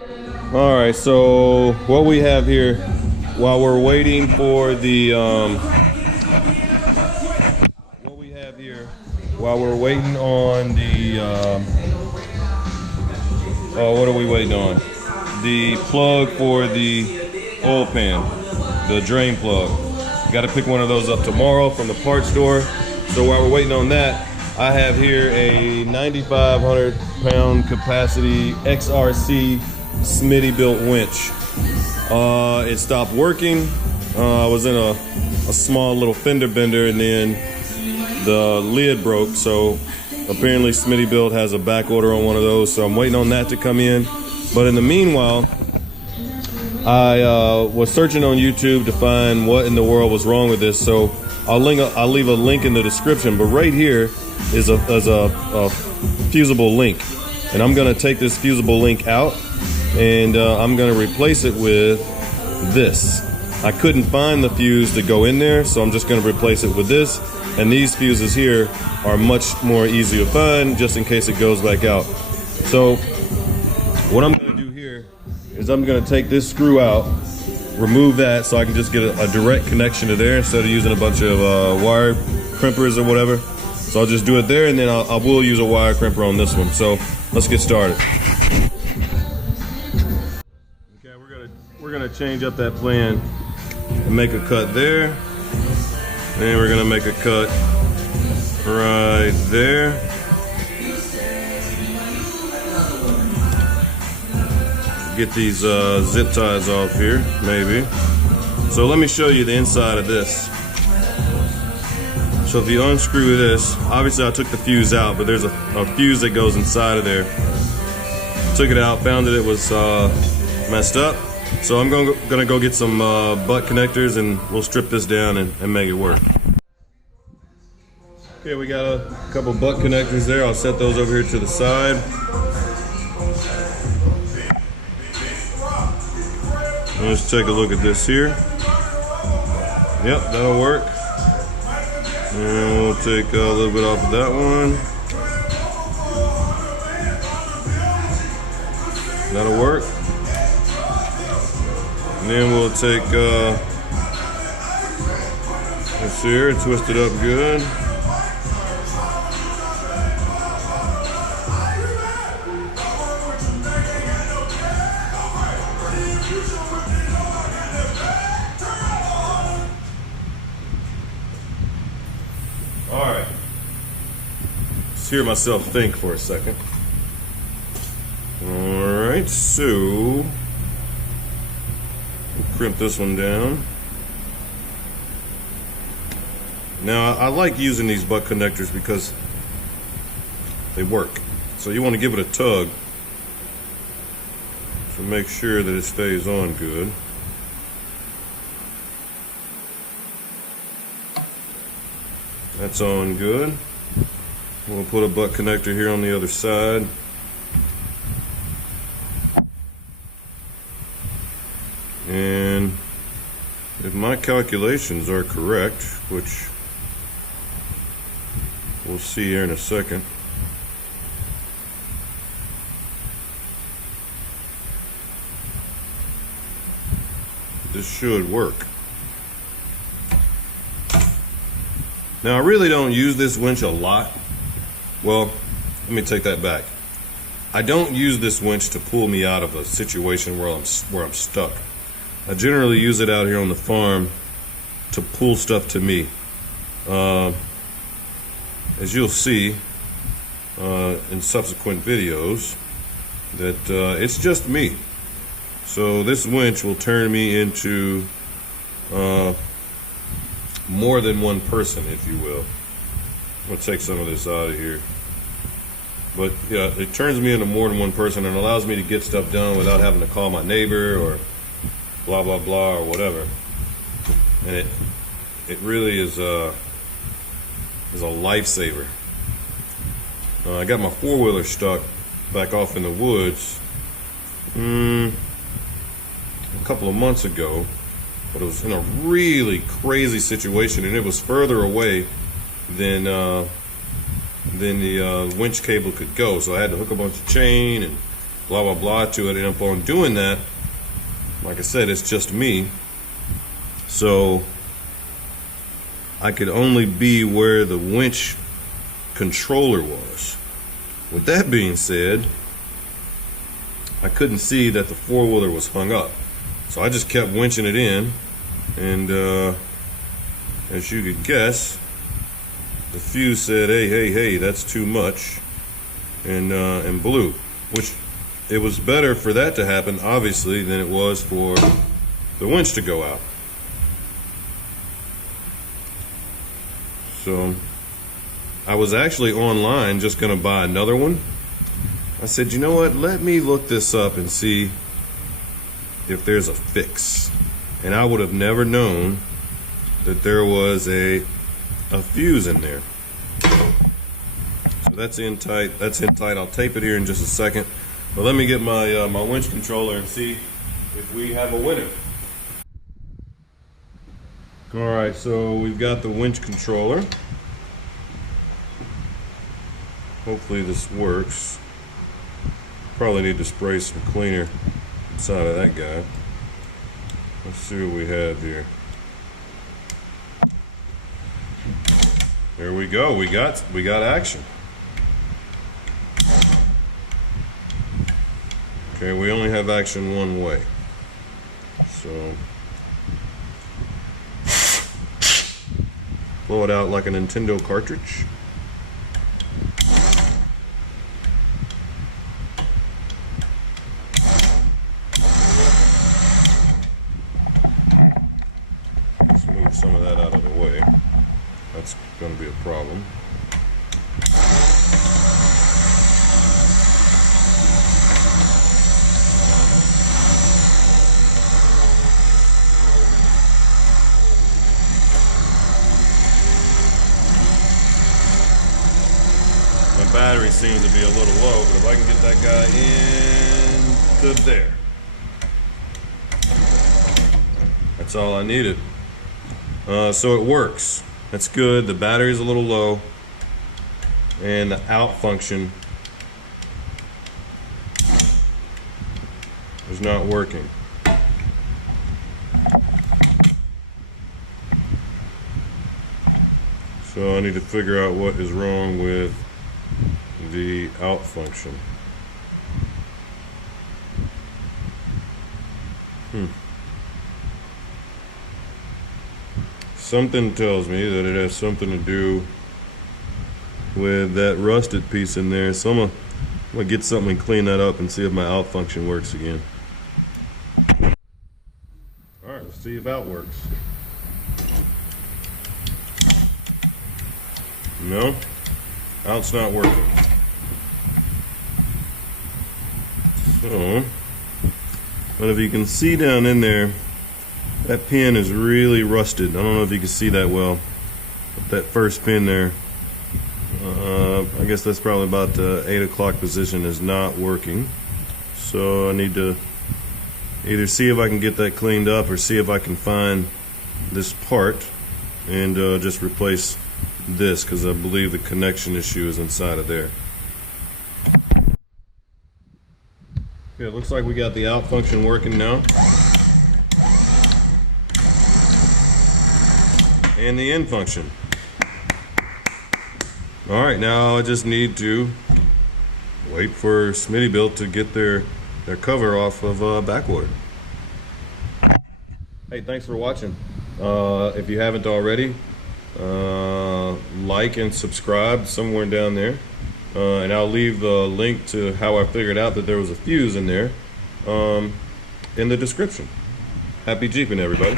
All right, so what we have here, while we're waiting for the while we're waiting on the what are we waiting on? The plug for the oil pan, the drain plug. Got to pick one of those up tomorrow from the parts store. So while we're waiting on that, I have here a 9,500 pound capacity XRC Smittybilt winch. It stopped working. I was in a small little fender bender, and then the lid broke. So apparently Smittybilt has a back order on one of those. So I'm waiting on that to come in. But in the meanwhile, I was searching on YouTube to find what in the world was wrong with this. So I'll leave a link in the description. But right here is a fusible link, and I'm going to take this fusible link out, and I'm going to replace it with this. I couldn't find the fuse to go in there, so I'm just going to replace it with this. And these fuses here are much more easy to find, just in case it goes back out. So what I'm going to do here is I'm going to take this screw out, remove that, so I can just get a direct connection to there instead of using a bunch of wire crimpers or whatever. So I'll just do it there, and then I will use a wire crimper on this one. So let's get started. Okay, we're gonna change up that plan and make a cut there, and we're gonna make a cut right there. Get these zip ties off here, maybe. So let me show you the inside of this. So if you unscrew this, obviously I took the fuse out, but there's a fuse that goes inside of there. Took it out, found that it was messed up. So I'm gonna go get some butt connectors, and we'll strip this down and make it work. Okay, we got a couple butt connectors there. I'll set those over here to the side. Let's take a look at this here. Yep, that'll work. And we'll take a little bit off of that one. That'll work. And then we'll take this here, twist it up good. Alright, let's hear myself think for a second. Alright, so crimp this one down. Now I like using these butt connectors because they work. So you want to give it a tug to make sure that it stays on good. That's on good. We'll put a butt connector here on the other side. And if my calculations are correct, which we'll see here in a second, this should work. Now I really don't use this winch a lot. Well, let me take that back. I don't use this winch to pull me out of a situation where I'm stuck. I generally use it out here on the farm to pull stuff to me. As you'll see in subsequent videos, that it's just me. So this winch will turn me into more than one person, if you will. I'm gonna take some of this out of here. But yeah, it turns me into more than one person and allows me to get stuff done without having to call my neighbor or blah blah blah or whatever. And it really is a lifesaver. I got my four-wheeler stuck back off in the woods a couple of months ago, but it was in a really crazy situation, and it was further away than the winch cable could go. So I had to hook a bunch of chain and blah blah blah to it, and upon doing that, like I said, it's just me, so I could only be where the winch controller was. With that being said, I couldn't see that the four-wheeler was hung up, so I just kept winching it in, and as you could guess, the fuse said, hey, that's too much, and blew, which it was better for that to happen, obviously, than it was for the winch to go out. So I was actually online just going to buy another one. I said, you know what, let me look this up and see if there's a fix. And I would have never known that there was a fuse in there. So that's in tight. I'll tape it here in just a second. But let me get my my winch controller and see if we have a winner. All right, so we've got the winch controller. Hopefully this works. Probably need to spray some cleaner inside of that guy. Let's see what we have here. There we go. We got action. Okay, we only have action one way. So blow it out like a Nintendo cartridge. Let's move some of that out of the way. That's going to be a problem. My battery seems to be a little low, but if I can get that guy into there, that's all I needed. So it works. That's good. The battery's a little low, and the out function is not working. So I need to figure out what is wrong with the out function. Something tells me that it has something to do with that rusted piece in there. So I'm gonna get something and clean that up and see if my out function works again. All right, let's see if out works. No, out's not working. So, but if you can see down in there, that pin is really rusted. I don't know if you can see that well, but that first pin there, I guess that's probably about the 8 o'clock position, is not working. So I need to either see if I can get that cleaned up or see if I can find this part and just replace this, because I believe the connection issue is inside of there. Okay, it looks like we got the out function working now. And the in function. All right, now I just need to wait for Smittybilt to get their cover off of backwater. Hey, thanks for watching. If you haven't already, like and subscribe somewhere down there. And I'll leave the link to how I figured out that there was a fuse in there in the description. Happy Jeeping, everybody.